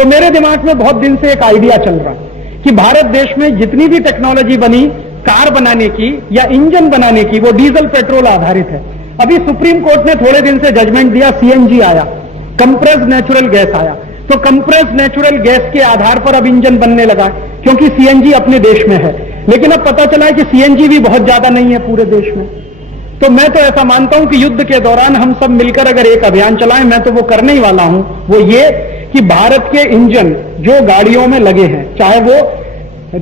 तो मेरे दिमाग में बहुत दिन से एक आइडिया चल रहा कि भारत देश में जितनी भी टेक्नोलॉजी बनी कार बनाने की या इंजन बनाने की, वो डीजल पेट्रोल आधारित है। अभी सुप्रीम कोर्ट ने थोड़े दिन से जजमेंट दिया, सीएनजी आया, कंप्रेस्ड नेचुरल गैस आया। तो कंप्रेस्ड नेचुरल गैस के आधार पर अब इंजन बनने लगा, क्योंकि सीएनजी अपने देश में है। लेकिन अब पता चला है कि सीएनजी भी बहुत ज्यादा नहीं है पूरे देश में। तो मैं तो ऐसा मानता हूं कि युद्ध के दौरान हम सब मिलकर अगर एक अभियान चलाएं, मैं तो वो करने ही वाला हूं, वो ये कि भारत के इंजन जो गाड़ियों में लगे हैं, चाहे वो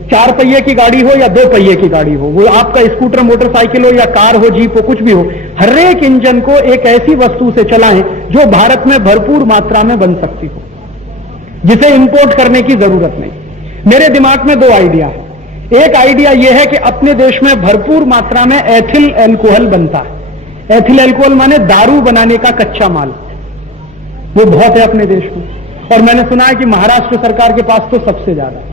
4 पहिए की गाड़ी हो या 2 पहिए की गाड़ी हो, वो आपका स्कूटर, मोटरसाइकिल हो या कार हो, जीप हो, कुछ भी हो, हर एक इंजन को एक ऐसी वस्तु से चलाएं जो भारत में भरपूर मात्रा में बन सकती हो, जिसे इंपोर्ट करने की जरूरत नहीं। मेरे दिमाग में 2 आइडिया है। एक आइडिया यह है कि अपने देश में भरपूर मात्रा में एथिल एल्कोहल बनता है। एथिल एल्कोहल माने दारू बनाने का कच्चा माल, वो बहुत है अपने देश में। और मैंने सुना है कि महाराष्ट्र सरकार के पास तो सबसे ज्यादा है,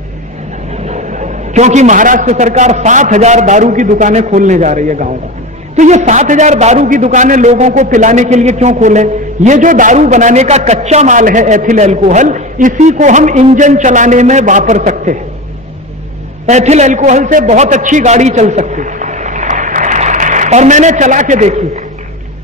क्योंकि महाराष्ट्र सरकार 7,000 दारू की दुकानें खोलने जा रही है गांव में। तो ये 7,000 दारू की दुकानें लोगों को पिलाने के लिए क्यों खोलें? ये जो दारू बनाने का कच्चा माल है एथिल एल्कोहल, इसी को हम इंजन चलाने में वापर सकते हैं। एथिल एल्कोहल से बहुत अच्छी गाड़ी चल सकती है, और मैंने चला के देखी।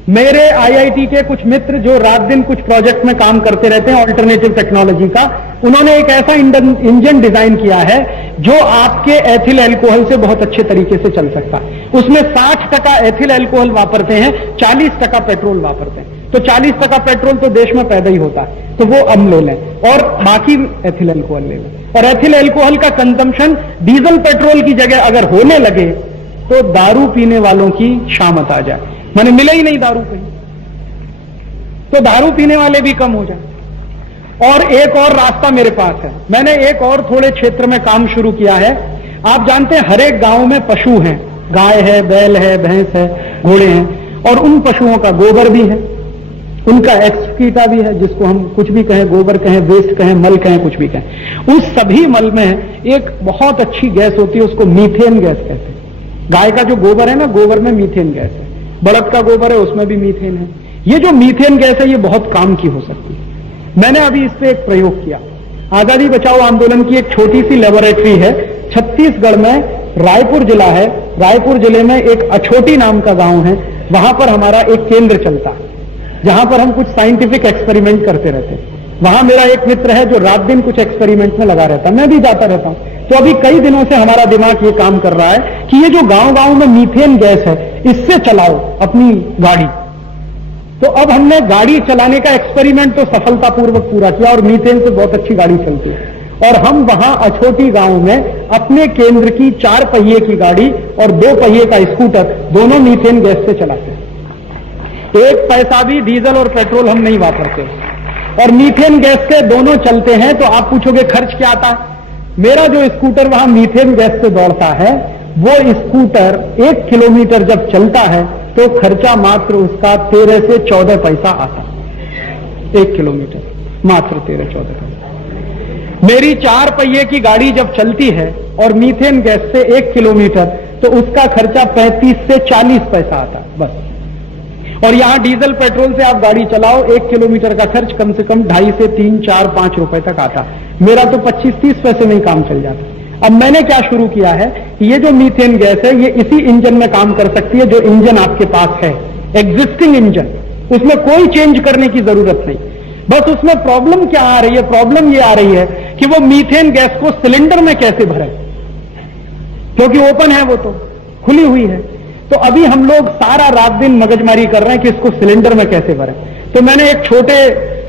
मेरे आईआईटी के कुछ मित्र जो रात दिन कुछ प्रोजेक्ट में काम करते रहते हैं ऑल्टरनेटिव टेक्नोलॉजी का, उन्होंने एक ऐसा इंजन डिजाइन किया है जो आपके एथिल एल्कोहल से बहुत अच्छे तरीके से चल सकता है। उसमें 60% एथिल एल्कोहल वापरते हैं, 40% पेट्रोल वापरते हैं। तो 40% पेट्रोल तो देश में पैदा ही होता है, तो वो अब ले लें, और बाकी एथिल एल्कोहल ले लें। और एथिल एल्कोहल का कंजम्पशन डीजल पेट्रोल की जगह अगर होने लगे तो दारू पीने वालों की शामत आ जाए, माने मिले ही नहीं दारू कहीं, तो दारू पीने वाले भी कम हो जाए। और एक और रास्ता मेरे पास है, मैंने एक और थोड़े क्षेत्र में काम शुरू किया है। आप जानते हैं हर एक गांव में पशु हैं, गाय है, बैल है, भैंस है, घोड़े हैं, और उन पशुओं का गोबर भी है, उनका एक्सक्रीटा भी है, जिसको हम कुछ भी कहें, गोबर कहें, वेस्ट कहें, मल कहें, कुछ भी कहें। उस सभी मल में एक बहुत अच्छी गैस होती है, उसको मीथेन गैस कहते हैं। गाय का जो गोबर है ना, गोबर में मीथेन गैस है, बलद का गोबर है उसमें भी मीथेन है। ये जो मीथेन गैस है ये बहुत काम की हो सकती है। मैंने अभी इस पे एक प्रयोग किया। आजादी बचाओ आंदोलन की एक छोटी सी लेबोरेटरी है छत्तीसगढ़ में, रायपुर जिला है। रायपुर जिले में एक अछोटी नाम का गांव है, वहां पर हमारा एक केंद्र चलता है जहां पर हम कुछ साइंटिफिक एक्सपेरिमेंट करते रहते हैं। वहां मेरा एक मित्र है जो रात दिन कुछ एक्सपेरिमेंट में लगा रहता है, मैं भी जाता रहता हूं। तो अभी कई दिनों से हमारा दिमाग ये काम कर रहा है कि ये जो गांव गांव में मीथेन गैस है, इससे चलाओ अपनी गाड़ी। तो अब हमने गाड़ी चलाने का एक्सपेरिमेंट तो सफलतापूर्वक पूरा किया, और मीथेन से बहुत अच्छी गाड़ी चलती है। और हम वहां अछोटी गांव में अपने केंद्र की 4 पहिए की गाड़ी और 2 पहिए का स्कूटर दोनों मीथेन गैस से चलाते हैं। 1 पैसा भी डीजल और पेट्रोल हम नहीं वापरते, और मीथेन गैस के दोनों चलते हैं। तो आप पूछोगे खर्च क्या आता? मेरा जो स्कूटर वहां मीथेन गैस से दौड़ता है, वो स्कूटर 1 किलोमीटर जब चलता है तो खर्चा मात्र उसका 13 से 14 पैसा आता, 1 किलोमीटर मात्र 13-14 पैसा। मेरी 4 पहिए की गाड़ी जब चलती है और मीथेन गैस से 1 किलोमीटर, तो उसका खर्चा 35 से 40 पैसा आता बस। और यहां डीजल पेट्रोल से आप गाड़ी चलाओ, 1 किलोमीटर का खर्च कम से कम 2.5 से 3, 4, 5 रुपए तक आता। मेरा तो 25-30 पैसे में ही काम चल जाता। अब मैंने क्या शुरू किया है, ये जो मीथेन गैस है ये इसी इंजन में काम कर सकती है जो इंजन आपके पास है, एग्जिस्टिंग इंजन, उसमें कोई चेंज करने की जरूरत नहीं। बस उसमें प्रॉब्लम क्या आ रही है? प्रॉब्लम ये आ रही है कि वो मीथेन गैस को सिलेंडर में कैसे भरे, क्योंकि ओपन है, वो तो खुली हुई है। तो अभी हम लोग सारा रात दिन मगजमारी कर रहे हैं कि इसको सिलेंडर में कैसे भरें। तो मैंने एक छोटे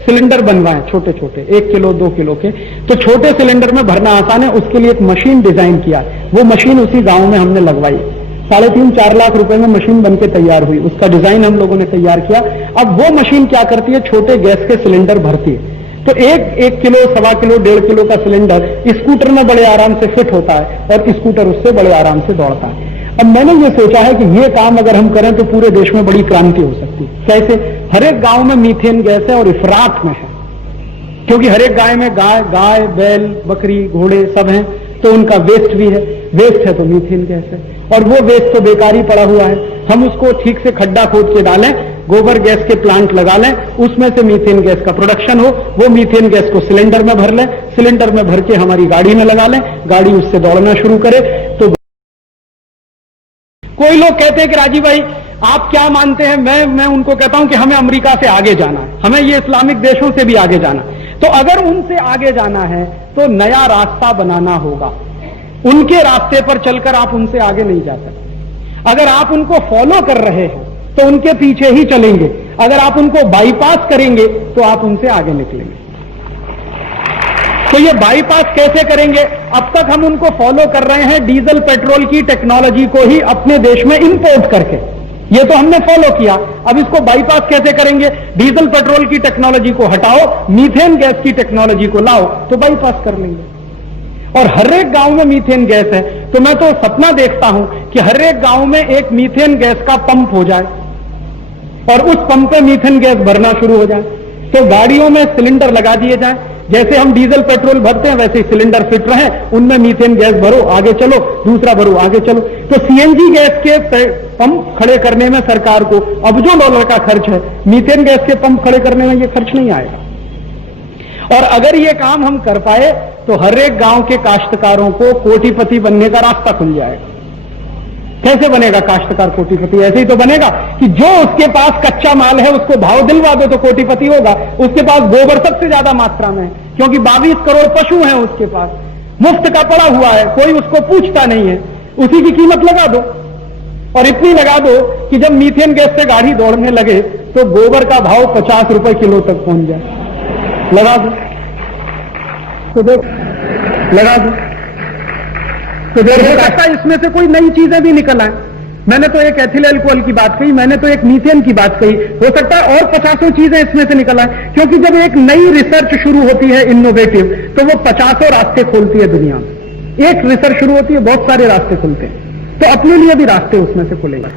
सिलेंडर बनवाए, छोटे छोटे 1 किलो 2 किलो के। तो छोटे सिलेंडर में भरना आसान है, उसके लिए एक मशीन डिजाइन किया। वो मशीन उसी गांव में हमने लगवाई, 3.5-4 लाख रुपए में मशीन बनके तैयार हुई। उसका डिजाइन हम लोगों ने तैयार किया। अब वो मशीन क्या करती है, छोटे गैस के सिलेंडर भरती है। तो 1 किलो, 1.25 किलो, 1.5 किलो का सिलेंडर स्कूटर में बड़े आराम से फिट होता है, और स्कूटर उससे बड़े आराम से दौड़ता है। अब मैंने ये सोचा है कि ये काम अगर हम करें तो पूरे देश में बड़ी क्रांति हो सकती है। कैसे? हर एक गांव में मीथेन गैस है, और इफरात में है, क्योंकि हर एक गाय में गाय, बैल, बकरी, घोड़े सब हैं, तो उनका वेस्ट भी है। वेस्ट है तो मीथेन गैस है, और वो वेस्ट तो बेकार ही पड़ा हुआ है। हम उसको ठीक से खड्डा खोद के डालें गोबर गैस के प्लांट लगा लें, उसमें से मीथेन गैस का प्रोडक्शन हो, वो मीथेन गैस को सिलेंडर में भर लें, सिलेंडर में भर के हमारी गाड़ी में लगा लें, गाड़ी उससे दौड़ना शुरू करे। तो कोई लोग कहते हैं कि राजीव भाई आप क्या मानते हैं, मैं उनको कहता हूं कि हमें अमेरिका से आगे जाना है, हमें ये इस्लामिक देशों से भी आगे जाना है। तो अगर उनसे आगे जाना है तो नया रास्ता बनाना होगा, उनके रास्ते पर चलकर आप उनसे आगे नहीं जा सकते। अगर आप उनको फॉलो कर रहे हैं तो उनके पीछे ही चलेंगे, अगर आप उनको बाईपास करेंगे तो आप उनसे आगे निकलेंगे। तो ये बाईपास कैसे करेंगे? अब तक हम उनको फॉलो कर रहे हैं डीजल पेट्रोल की टेक्नोलॉजी को ही अपने देश में इंपोर्ट करके, ये तो हमने फॉलो किया। अब इसको बाईपास कैसे करेंगे? डीजल पेट्रोल की टेक्नोलॉजी को हटाओ, मीथेन गैस की टेक्नोलॉजी को लाओ, तो बाईपास कर लेंगे। और हर एक गांव में मीथेन गैस है, तो मैं तो सपना देखता हूं कि हर एक गांव में एक मीथेन गैस का पंप हो जाए और उस पंप पे मीथेन गैस भरना शुरू हो जाए। तो गाड़ियों में सिलेंडर लगा दिए जाए, जैसे हम डीजल पेट्रोल भरते हैं वैसे ही सिलेंडर फिट रहे, उनमें मीथेन गैस भरो, आगे चलो, दूसरा भरो, आगे चलो। तो सीएनजी गैस के पंप खड़े करने में सरकार को अरबों डॉलर का खर्च है, मीथेन गैस के पंप खड़े करने में यह खर्च नहीं आएगा। और अगर ये काम हम कर पाए तो हर एक गांव के काश्तकारों को कोटिपति बनने का रास्ता खुल जाएगा। कैसे बनेगा काश्तकार कोटिपति? ऐसे ही तो बनेगा कि जो उसके पास कच्चा माल है उसको भाव दिलवा दो तो कोटिपति होगा। उसके पास गोबर सबसे ज्यादा मात्रा में है, क्योंकि 22 करोड़ पशु हैं उसके पास, मुफ्त का पड़ा हुआ है, कोई उसको पूछता नहीं है, उसी की कीमत लगा दो। और इतनी लगा दो कि जब मीथेन गैस से गाड़ी दौड़ने लगे तो गोबर का भाव 50 रुपए किलो तक पहुंच जाए। लगा दो तो देखो, लगा दो तो देखो, हो सकता है इसमें से कोई नई चीजें भी निकल आए। मैंने तो एक एथिल अल्कोहल की बात कही, मैंने तो एक मीथेन की बात कही, हो सकता है और 50 चीजें इसमें से निकल आए, क्योंकि जब एक नई रिसर्च शुरू होती है इनोवेटिव, तो वो 50 रास्ते खोलती है दुनिया में। एक रिसर्च शुरू होती है, बहुत सारे रास्ते खुलते हैं, तो अपने लिए भी रास्ते उसमें से खुलेंगे।